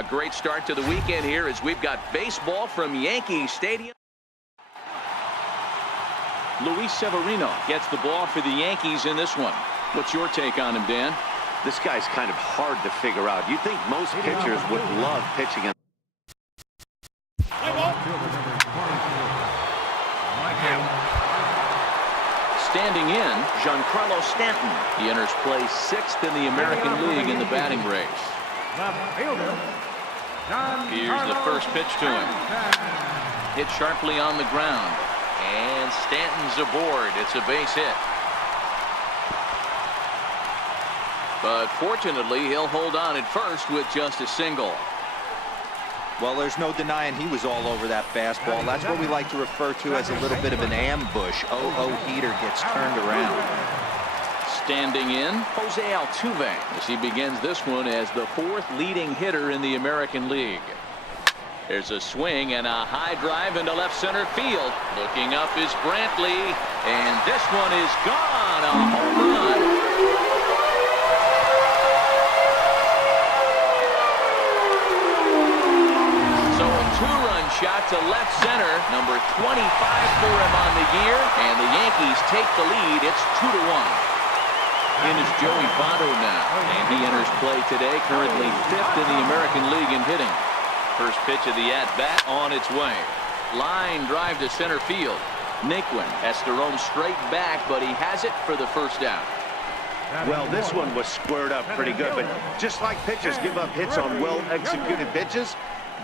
A great start to the weekend here as we've got baseball from Yankee Stadium. Luis Severino gets the ball for the Yankees in this one. What's your take on him, Dan? This guy's kind of hard to figure out. You think most pitchers would love pitching him. Standing in, Giancarlo Stanton. He enters play 6th in the American League in the batting race. Here's the first pitch to him. Hit sharply on the ground. And Stanton's aboard. It's a base hit. But fortunately, he'll hold on at first with just a single. Well, there's no denying he was all over that fastball. That's what we like to refer to as a little bit of an ambush. Oh, heater gets turned around. Standing in, Jose Altuve as he begins this one as the 4th leading hitter in the American League. There's a swing and a high drive into left center field. Looking up is Brantley, and this one is gone. A home run. Shot to left center, number 25 for him on the year, and the Yankees take the lead. It's 2-1. In is Joey Votto now, and he enters play today, currently 5th in the American League in hitting. First pitch of the at-bat on its way. Line drive to center field. Naquin has to roam straight back, but he has it for the first out. Well, this one was squared up pretty good, but just like pitchers give up hits on well-executed pitches,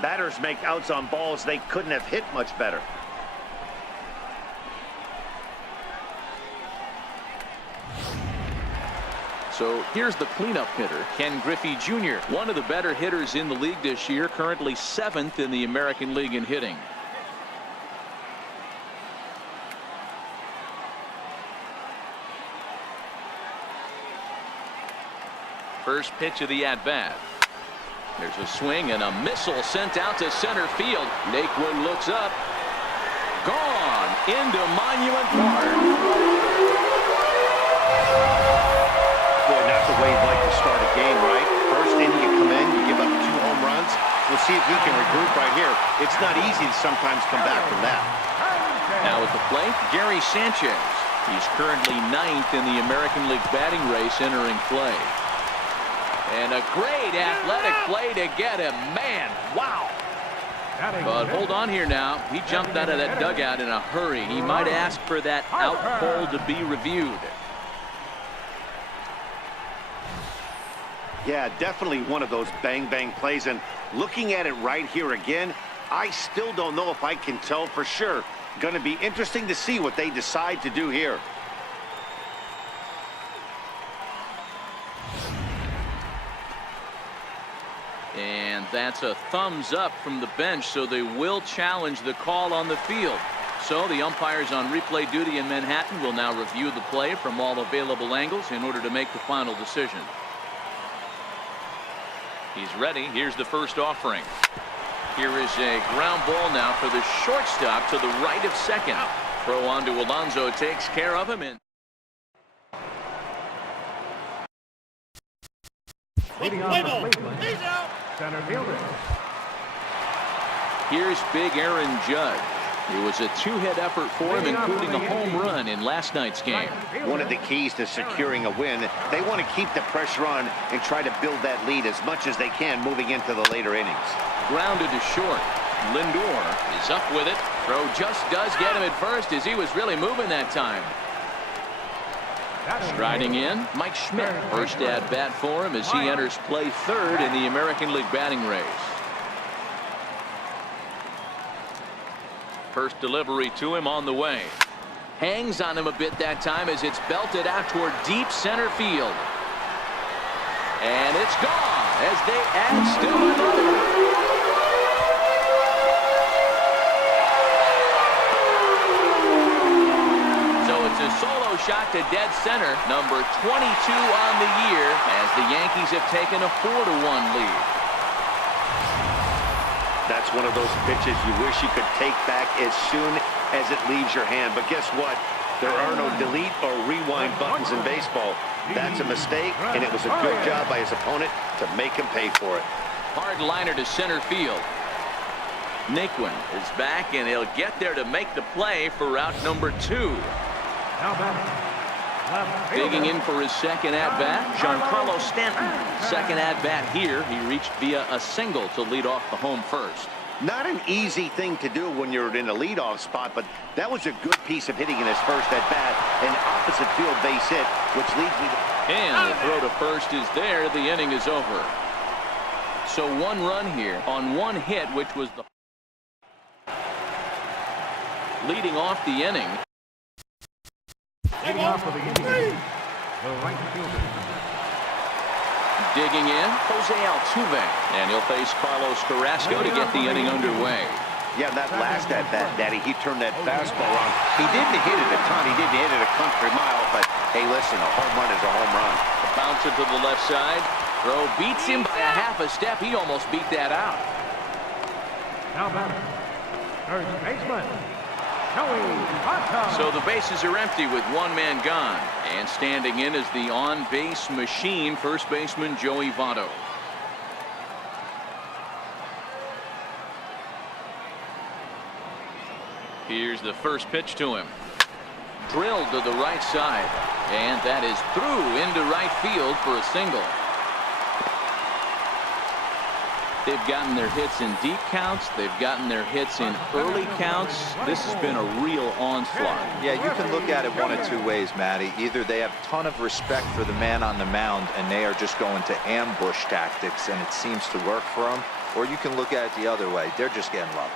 batters make outs on balls they couldn't have hit much better. So here's the cleanup hitter, Ken Griffey Jr., one of the better hitters in the league this year, currently 7th in the American League in hitting. First pitch of the at-bat. There's a swing and a missile sent out to center field. Naquin looks up. Gone into Monument Park. Boy, not the way you'd like to start a game, right? First inning, you come in, you give up 2 home runs. We'll see if he can regroup right here. It's not easy to sometimes come back from that. Now at the plate, Gary Sanchez. He's currently 9th in the American League batting race entering play. And a great athletic play to get him. Man, wow. But hold on here now. He jumped out of that dugout in a hurry. He might ask for that out ball to be reviewed. Yeah, definitely one of those bang-bang plays. And looking at it right here again, I still don't know if I can tell for sure. Going to be interesting to see what they decide to do here. And that's a thumbs up from the bench, so they will challenge the call on the field. So the umpires on replay duty in Manhattan will now review the play from all available angles in order to make the final decision. He's ready. Here's the first offering. Here is a ground ball now for the shortstop to the right of second. Throw on to Alonso takes care of him. And center fielder. Here's big Aaron Judge. It was a 2-hit effort for him, including a home run in last night's game. One of the keys to securing a win, they want to keep the pressure on and try to build that lead as much as they can moving into the later innings. Grounded to short. Lindor is up with it. Throw just does get him at first as he was really moving that time. Striding in, Mike Schmidt. First at bat for him as he enters play 3rd in the American League batting race. First delivery to him on the way. Hangs on him a bit that time as it's belted out toward deep center field. And it's gone as they add still another. A solo shot to dead center, number 22 on the year, as the Yankees have taken a 4-1 lead. That's one of those pitches you wish you could take back as soon as it leaves your hand. But guess what? There are no delete or rewind buttons in baseball. That's a mistake, and it was a good job by his opponent to make him pay for it. hard liner to center field. Naquin is back, and he'll get there to make the play for route number 2. Digging in for his second at-bat, Giancarlo Stanton. Second at-bat here. He reached via a single to lead off the home first. Not an easy thing to do when you're in a leadoff spot, but that was a good piece of hitting in his first at-bat, an opposite field base hit, which leads me to... And the throw to first is there. The inning is over. So 1 run here on 1 hit, which was the leading off the inning. Leading off for the inning, the right fielder. Digging in, Jose Altuve, and he'll face Carlos Carrasco to get the inning underway. Yeah, that last at-bat, Daddy, he turned that fastball on. He didn't hit it a ton. He didn't hit it a country mile, but hey, listen, a home run is a home run. Bounce it to the left side. Throw beats him by a half a step. He almost beat that out. Now batter, third baseman. So the bases are empty with 1 man gone. And standing in is the on-base machine, first baseman Joey Votto. Here's the first pitch to him. Drilled to the right side. And that is through into right field for a single. They've gotten their hits in deep counts. They've gotten their hits in early counts. This has been a real onslaught. Yeah, you can look at it one of 2 ways, Matty. Either they have a ton of respect for the man on the mound and they are just going to ambush tactics and it seems to work for them, or you can look at it the other way. They're just getting lucky.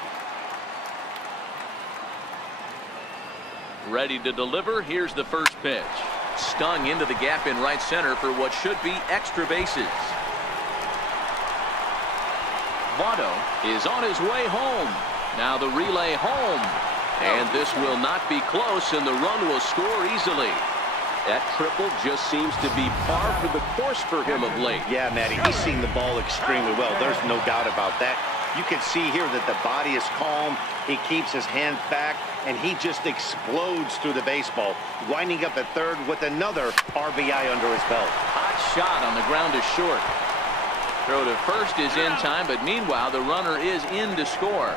Ready to deliver. Here's the first pitch. Stung into the gap in right center for what should be extra bases. Votto is on his way home. Now the relay home. And this will not be close, and the run will score easily. That triple just seems to be par for the course for him of late. Yeah, Matty, he's seen the ball extremely well. There's no doubt about that. You can see here that the body is calm. He keeps his hands back, and he just explodes through the baseball, winding up at third with another RBI under his belt. Hot shot on the ground is short. Throw to first is in time, but meanwhile the runner is in to score.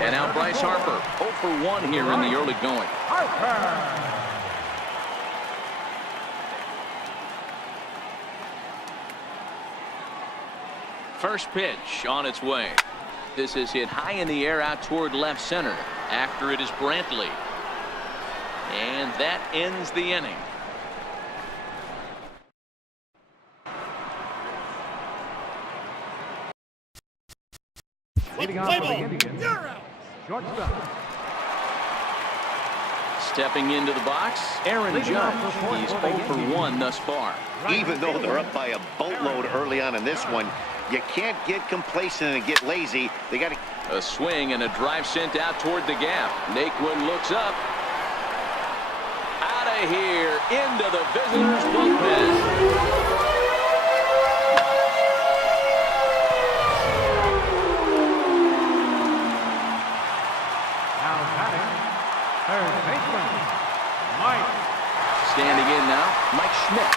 And now Bryce Harper, 0 for 1 here in the early going. First pitch on its way. This is hit high in the air out toward left center. After it is Brantley. And that ends the inning. Leading off for the Indians, shortstop. Stepping into the box, Aaron Judge. He's 0 for 1 thus far. Even though they're up by a boatload early on in this one, you can't get complacent and get lazy. They got to... A swing and a drive sent out toward the gap. Naquin looks up. Out of here, into the visitors' bullpen. Standing in now, Mike Schmidt.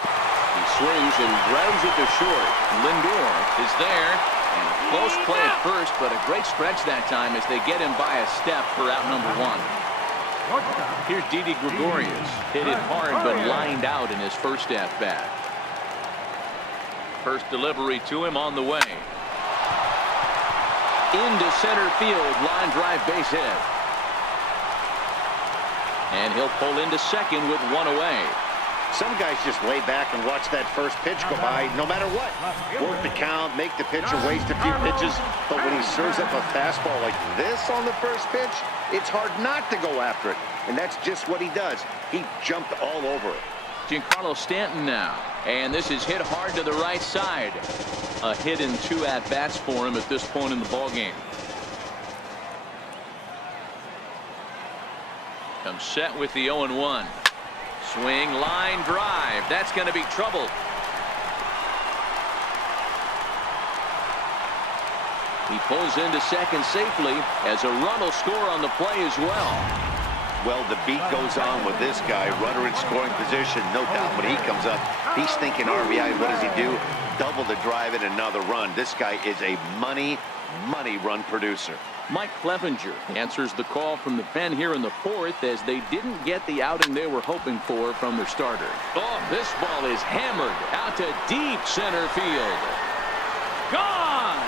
He swings and grounds it to short. Lindor is there. And a close play at first, but a great stretch that time as they get him by a step for out number 1. Here's Didi Gregorius. Hit it hard, but lined out in his first at-bat. First delivery to him on the way. Into center field, line drive base hit. And he'll pull into second with 1 away. Some guys just lay back and watch that first pitch go by no matter what. Work the count, make the pitcher waste a few pitches. But when he serves up a fastball like this on the first pitch, it's hard not to go after it. And that's just what he does. He jumped all over it. Giancarlo Stanton now. And this is hit hard to the right side. A hit in 2 at-bats for him at this point in the ballgame. Comes set with the 0-1. Swing, line drive. That's going to be trouble. He pulls into second safely as a run will score on the play as well. Well, the beat goes on with this guy. Runner in scoring position. No doubt when he comes up, he's thinking RBI. What does he do? Double the drive and another run. This guy is a money run producer. Mike Clevenger answers the call from the pen here in the fourth as they didn't get the outing they were hoping for from their starter. Oh, this ball is hammered out to deep center field. Gone!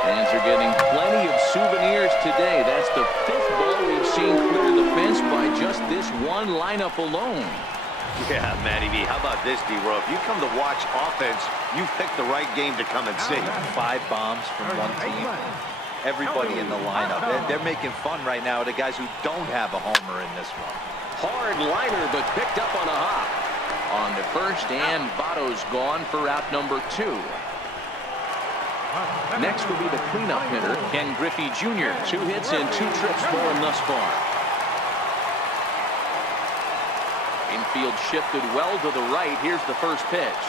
Fans are getting plenty of souvenirs today. That's the fifth ball we've seen clear the fence by just this one lineup alone. Yeah, Matty V, how about this, D-Row? If you come to watch offense, you picked the right game to come and see. 5 bombs from one team. Everybody in the lineup. They're making fun right now of the guys who don't have a homer in this one. Hard liner, but picked up on a hop. On to first, and Votto's gone for out number 2. Next will be the cleanup hitter, Ken Griffey Jr. 2 hits and 2 trips for him thus far. Infield shifted well to the right. Here's the first pitch.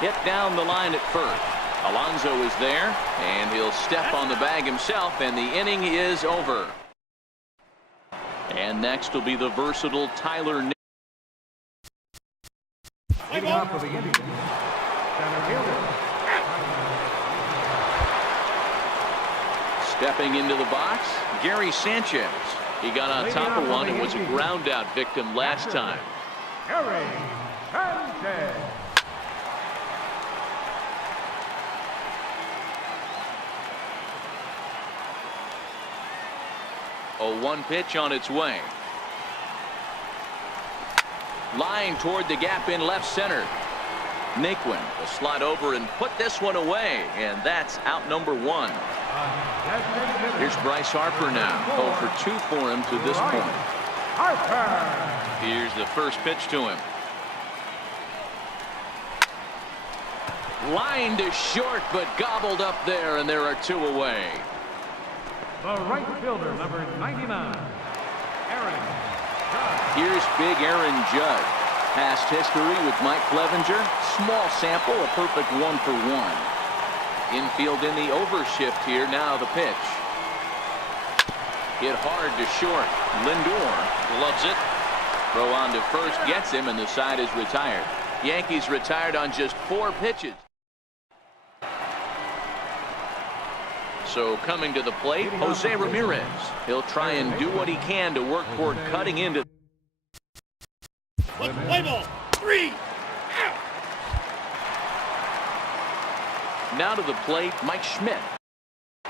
Hit down the line at first. Alonso is there, and he'll step on the bag himself, and the inning is over. And next will be the versatile Tyler Nick. Leading off for the Indians, center fielder. Stepping into the box, Gary Sanchez. He got on top of one and was a ground out victim last time. Gary Sanchez. A 1 pitch on its way. Line toward the gap in left center. Naquin will slide over and put this one away, and that's out number 1. Here's Bryce Harper now. 0 for 2 for him to this point. Harper. Here's the first pitch to him. Line to short, but gobbled up there, and there are 2 away. The right fielder, number 99, Aaron Judge. Here's big Aaron Judge. Past history with Mike Clevenger. Small sample, a perfect 1 for 1. Infield in the overshift here. Now the pitch. Hit hard to short. Lindor loves it. Throw on to first, gets him, and the side is retired. Yankees retired on just 4 pitches. So coming to the plate, Jose Ramirez. He'll try and do what he can to work toward cutting into. Play ball. 3 out. Now to the plate, Mike Schmidt.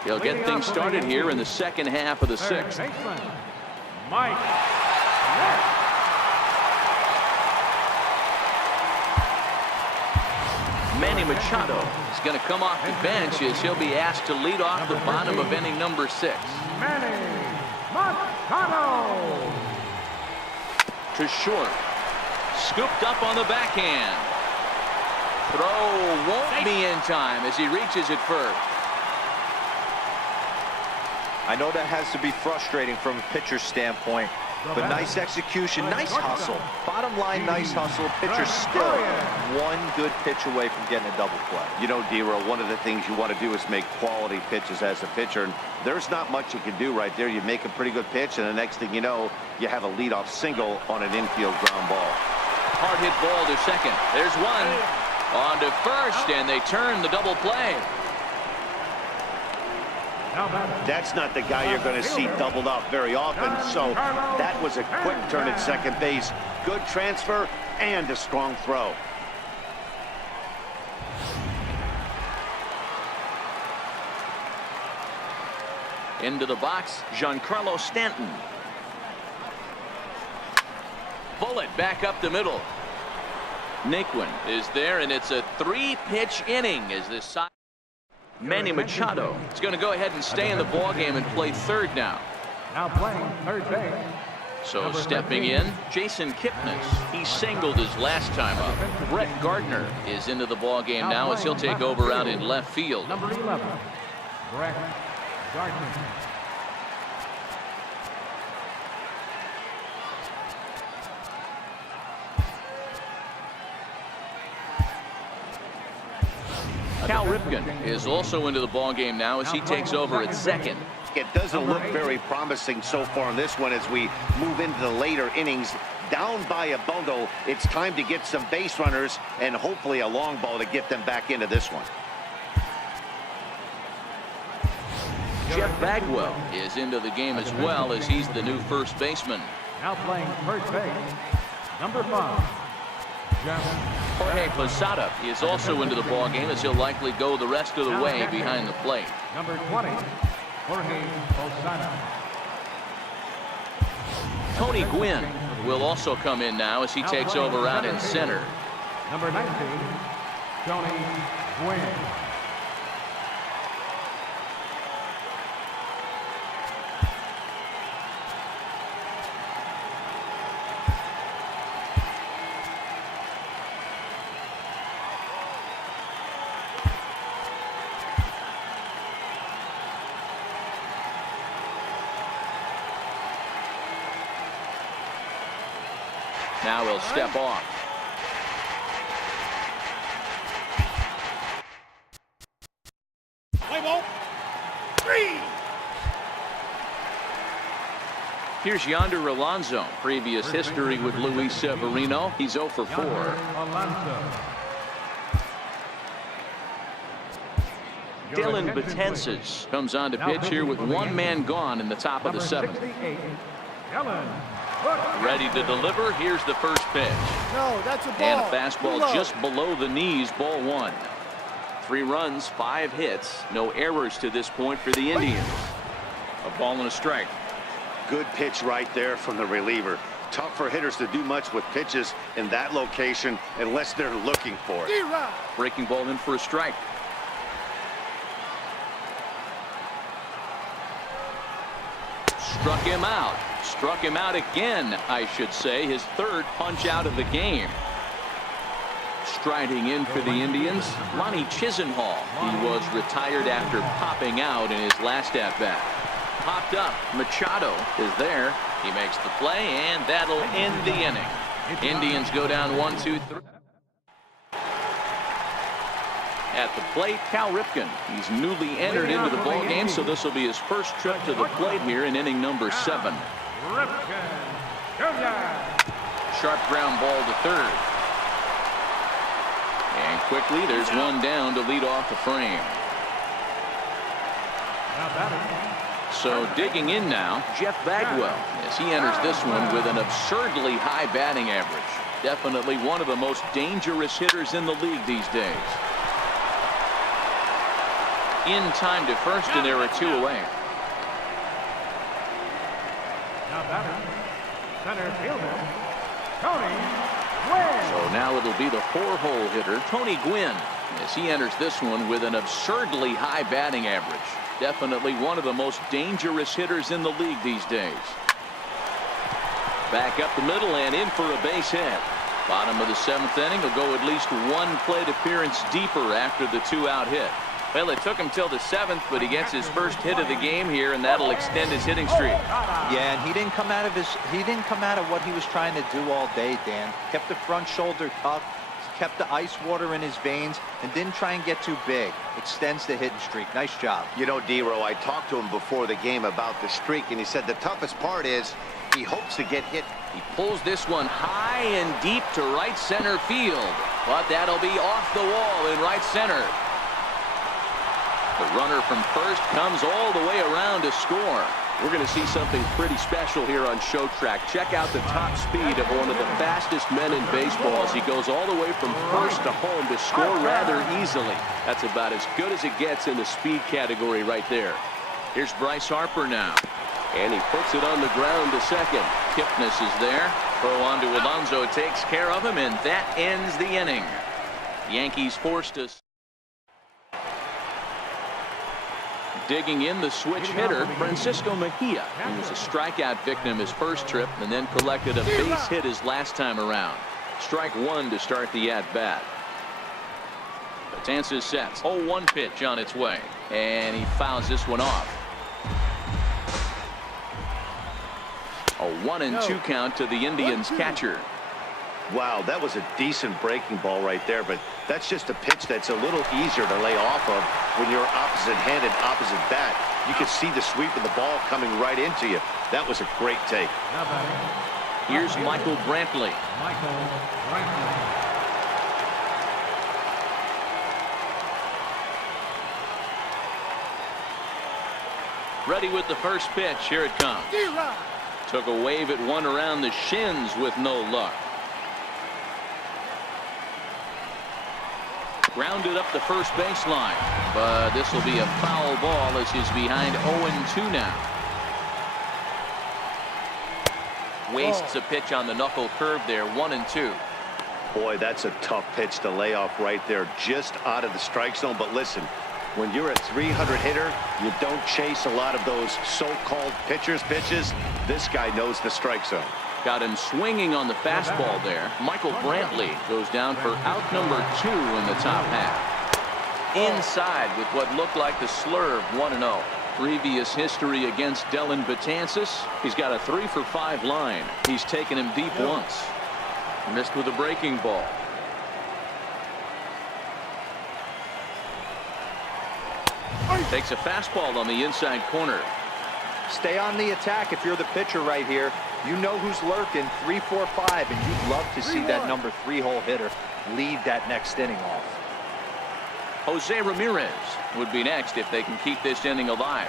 He'll get things started here in the second half of the 6th. Mike Schmidt. Manny Machado is going to come off the bench as he'll be asked to lead off the bottom of inning number 6. Manny Machado. To short. Scooped up on the backhand. Throw won't be in time as he reaches it first. I know that has to be frustrating from a pitcher's standpoint, but nice execution, nice hustle. Bottom line, nice hustle. Pitcher still 1 good pitch away from getting a double play. You know, D-Row, one of the things you want to do is make quality pitches as a pitcher, and there's not much you can do right there. You make a pretty good pitch, and the next thing you know, you have a leadoff single on an infield ground ball. Hard hit ball to second. There's 1. On to first, and they turn the double play. That's not the guy you're going to see doubled off very often, so that was a quick turn at second base. Good transfer and a strong throw. Into the box, Giancarlo Stanton. Bullet back up the middle. Naquin is there, and it's a 3-pitch inning as this side. Manny Machado is going to go ahead and stay in the ballgame and play third now. Now playing third base. So stepping in, Jason Kipnis. He singled his last time up. Brett Gardner is into the ballgame now as he'll take over out in left field. Number 11, Brett Gardner. Cal Ripken is also into the ballgame now as he takes over at second. It doesn't look very promising so far in this one as we move into the later innings. Down by a bundle, it's time to get some base runners and hopefully a long ball to get them back into this one. Jeff Bagwell is into the game as well, as he's the new first baseman. Now playing first base, number 5, Jeff. Jorge Posada is also into the ballgame, as he'll likely go the rest of the way behind the plate. Number 20, Jorge Posada. Tony Gwynn will also come in now as he takes over out in center. Number 19, Tony Gwynn. Now he'll step off. Play ball. 3. Here's Yonder Alonso. Previous history with Luis Severino. He's 0 for 4. Alonso. Dylan Betances comes on to pitch here with one man gone in the top of the 7th. Ready to deliver. Here's the first pitch. No, that's a ball. And a fastball just below the knees, ball 1. 3 runs, 5 hits, no errors to this point for the Indians. A ball and a strike. Good pitch right there from the reliever. Tough for hitters to do much with pitches in that location unless they're looking for it. Breaking ball in for a strike. Struck him out. Struck him out again, I should say. His 3rd punch out of the game. Striding in for the Indians, Lonnie Chisenhall. He was retired after popping out in his last at-bat. Popped up. Machado is there. He makes the play, and that'll end the inning. Indians go down 1-2-3. At the plate, Cal Ripken. He's newly entered into the ball game, so this will be his first trip to the plate here in inning number 7. Sharp ground ball to 3rd. And quickly, there's one down to lead off the frame. So digging in now, Jeff Bagwell, as he enters this one with an absurdly high batting average. Definitely one of the most dangerous hitters in the league these days. In time to first, and there are 2 away. Now batting, center fielder, Tony Gwynn. So now it'll be the 4-hole hitter, Tony Gwynn, as he enters this one with an absurdly high batting average. Definitely one of the most dangerous hitters in the league these days. Back up the middle and in for a base hit. Bottom of the 7th inning will go at least 1 plate appearance deeper after the 2-out hit. Well, it took him till the 7th, but he gets his first hit of the game here, and that'll extend his hitting streak. Yeah, and he didn't come out of what he was trying to do all day, Dan. Kept the front shoulder tucked, kept the ice water in his veins, and didn't try and get too big. Extends the hitting streak. Nice job. You know, D-Row, I talked to him before the game about the streak, and he said the toughest part is he hopes to get hit. He pulls this one high and deep to right center field, but that'll be off the wall in right center. The runner from first comes all the way around to score. We're going to see something pretty special here on Show Track. Check out the top speed of one of the fastest men in baseball as he goes all the way from first to home to score rather easily. That's about as good as it gets in the speed category right there. Here's Bryce Harper now. And he puts it on the ground to second. Kipnis is there. Throw on to Alonso takes care of him, and that ends the inning. Yankees forced us. Digging in, the switch hitter, Francisco Mejia, who was a strikeout victim his first trip and then collected a base hit his last time around. Strike 1 to start the at-bat. Betances sets. 0-1 pitch on its way, and he fouls this one off. A 1-2 count to the Indians catcher. Wow, that was a decent breaking ball right there, but that's just a pitch that's a little easier to lay off of when you're opposite-handed, opposite bat. You could see the sweep of the ball coming right into you. That was a great take. Now batting. Here's Michael Brantley. Michael Brantley. Ready with the first pitch. Here it comes. Took a wave at one around the shins with no luck. Grounded up the first baseline, but this will be a foul ball as he's behind 0-2 now. Wastes a pitch on the knuckle curve there. 1-2. Boy, that's a tough pitch to lay off right there, just out of the strike zone. But listen, when you're a 300 hitter, you don't chase a lot of those so-called pitches. This guy knows the strike zone. Got him swinging on the fastball there. Michael Brantley goes down for out number 2 in the top half. Inside with what looked like the slurve. 1-0. Previous history against Dellin Betances. He's got a 3-for-5 line. He's taken him deep once. Missed with a breaking ball. Takes a fastball on the inside corner. Stay on the attack if you're the pitcher right here. You know who's lurking. 3, 4, 5, and you'd love to see that number 3-hole hitter lead that next inning off. Jose Ramirez would be next if they can keep this inning alive.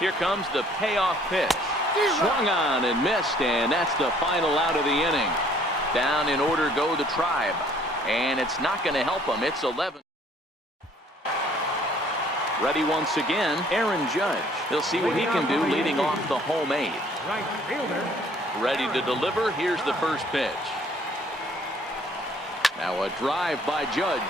Here comes the payoff pitch. Swung on and missed, and that's the final out of the inning. Down in order go the Tribe, and it's not going to help them. It's 11. Ready once again, Aaron Judge. He'll see what he can do leading off the home 8. Right fielder. Ready to deliver. Here's the first pitch. Now a drive by Judge.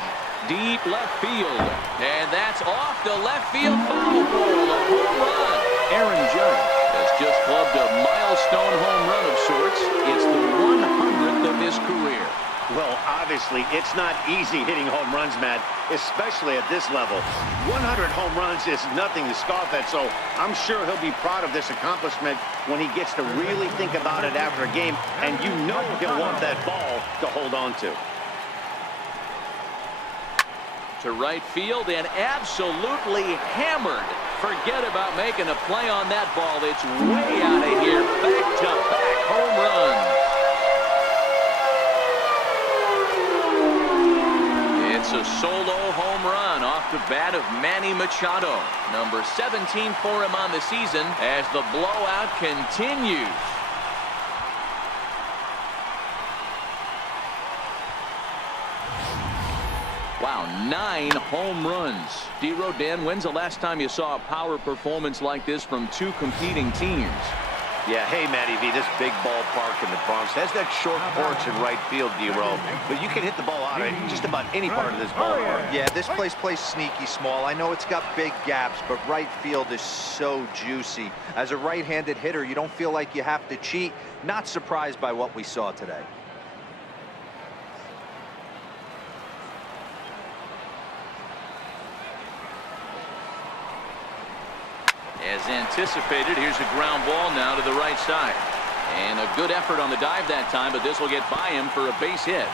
Deep left field. And that's off the left field foul pole. A home run. Aaron Judge has just clubbed a milestone home run of sorts. It's the 100th of his career. Well, obviously, it's not easy hitting home runs, Matt, especially at this level. 100 home runs is nothing to scoff at, so I'm sure he'll be proud of this accomplishment when he gets to really think about it after a game, and you know he'll want that ball to hold on to. To right field and absolutely hammered. Forget about making a play on that ball. It's way out of here. Back-to-back home runs. It's a solo home run off the bat of Manny Machado. Number 17 for him on the season as the blowout continues. Wow, 9 home runs. D-Rodan, when's the last time you saw a power performance like this from 2 competing teams? Yeah, hey, Matty V, this big ballpark in the Bronx has that short porch in right field, D-Row, but you can hit the ball out of just about any part of this ballpark. Yeah, this place plays sneaky small. I know it's got big gaps, but right field is so juicy. As a right-handed hitter, you don't feel like you have to cheat. Not surprised by what we saw today. As anticipated, here's a ground ball now to the right side. And a good effort on the dive that time, but this will get by him for a base hit.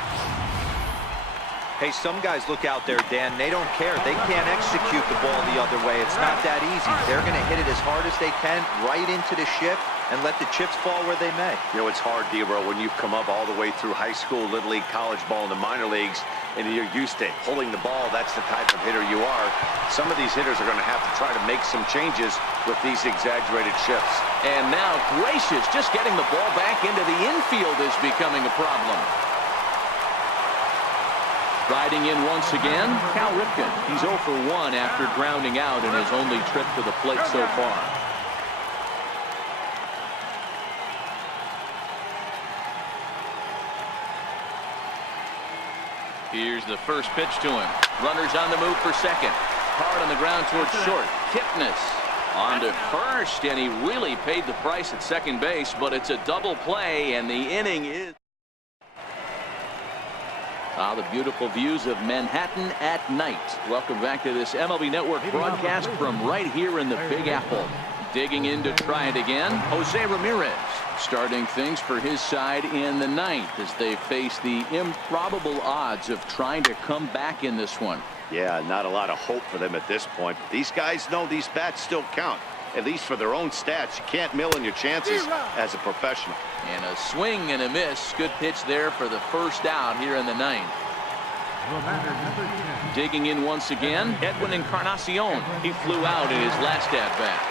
Hey, some guys look out there, Dan. They don't care. They can't execute the ball the other way. It's not that easy. They're going to hit it as hard as they can right into the ship and let the chips fall where they may. You know, it's hard, D-Row, when you've come up all the way through high school, little league, college ball, and the minor leagues, and you're used to pulling the ball. That's the type of hitter you are. Some of these hitters are going to have to try to make some changes with these exaggerated shifts. And now, gracious, just getting the ball back into the infield is becoming a problem. Riding in once again, Cal Ripken. He's 0 for 1 after grounding out in his only trip to the plate so far. Here's the first pitch to him. Runners on the move for second. Hard on the ground towards short. Kipnis on to first, and he really paid the price at second base, but it's a double play, and the inning is... the beautiful views of Manhattan at night. Welcome back to this MLB Network broadcast from right here in the Big Apple. Digging in to try it again, Jose Ramirez. Starting things for his side in the ninth as they face the improbable odds of trying to come back in this one. Yeah, not a lot of hope for them at this point. These guys know these bats still count, at least for their own stats. You can't mill in your chances as a professional. And a swing and a miss. Good pitch there for the first out here in the ninth. Digging in once again, Edwin Encarnacion. He flew out in his last at-bat.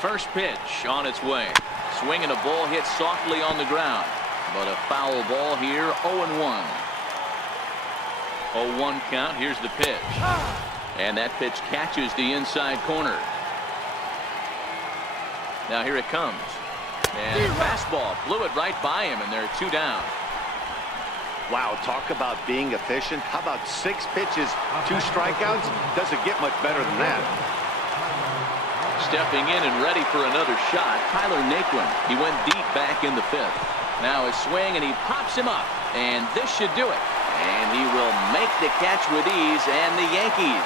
First pitch on its way. Swing and a ball hit softly on the ground. But a foul ball here, 0-1. 0-1 count. Here's the pitch. And that pitch catches the inside corner. Now here it comes. And a fastball blew it right by him, and they're 2 down. Wow, talk about being efficient. How about 6 pitches, 2 strikeouts? Doesn't get much better than that. Stepping in and ready for another shot, Tyler Naquin. He went deep back in the 5th. Now a swing, and he pops him up. And this should do it. And he will make the catch with ease, and the Yankees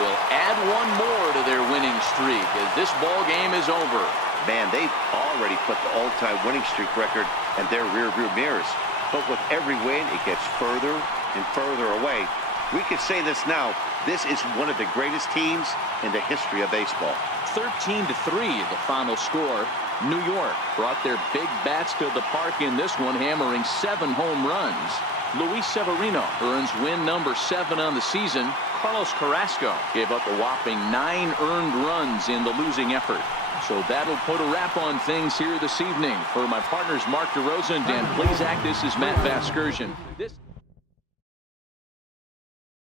will add 1 more to their winning streak as this ball game is over. Man, they've already put the all-time winning streak record in their rearview mirrors. But with every win, it gets further and further away. We could say this now. This is one of the greatest teams in the history of baseball. 13-3 the final score. New York brought their big bats to the park in this one, hammering 7 home runs. Luis Severino earns win number 7 on the season. Carlos Carrasco gave up a whopping 9 earned runs in the losing effort. So that'll put a wrap on things here this evening. For my partners Mark DeRosa and Dan Plezak, this is Matt Vasgersian.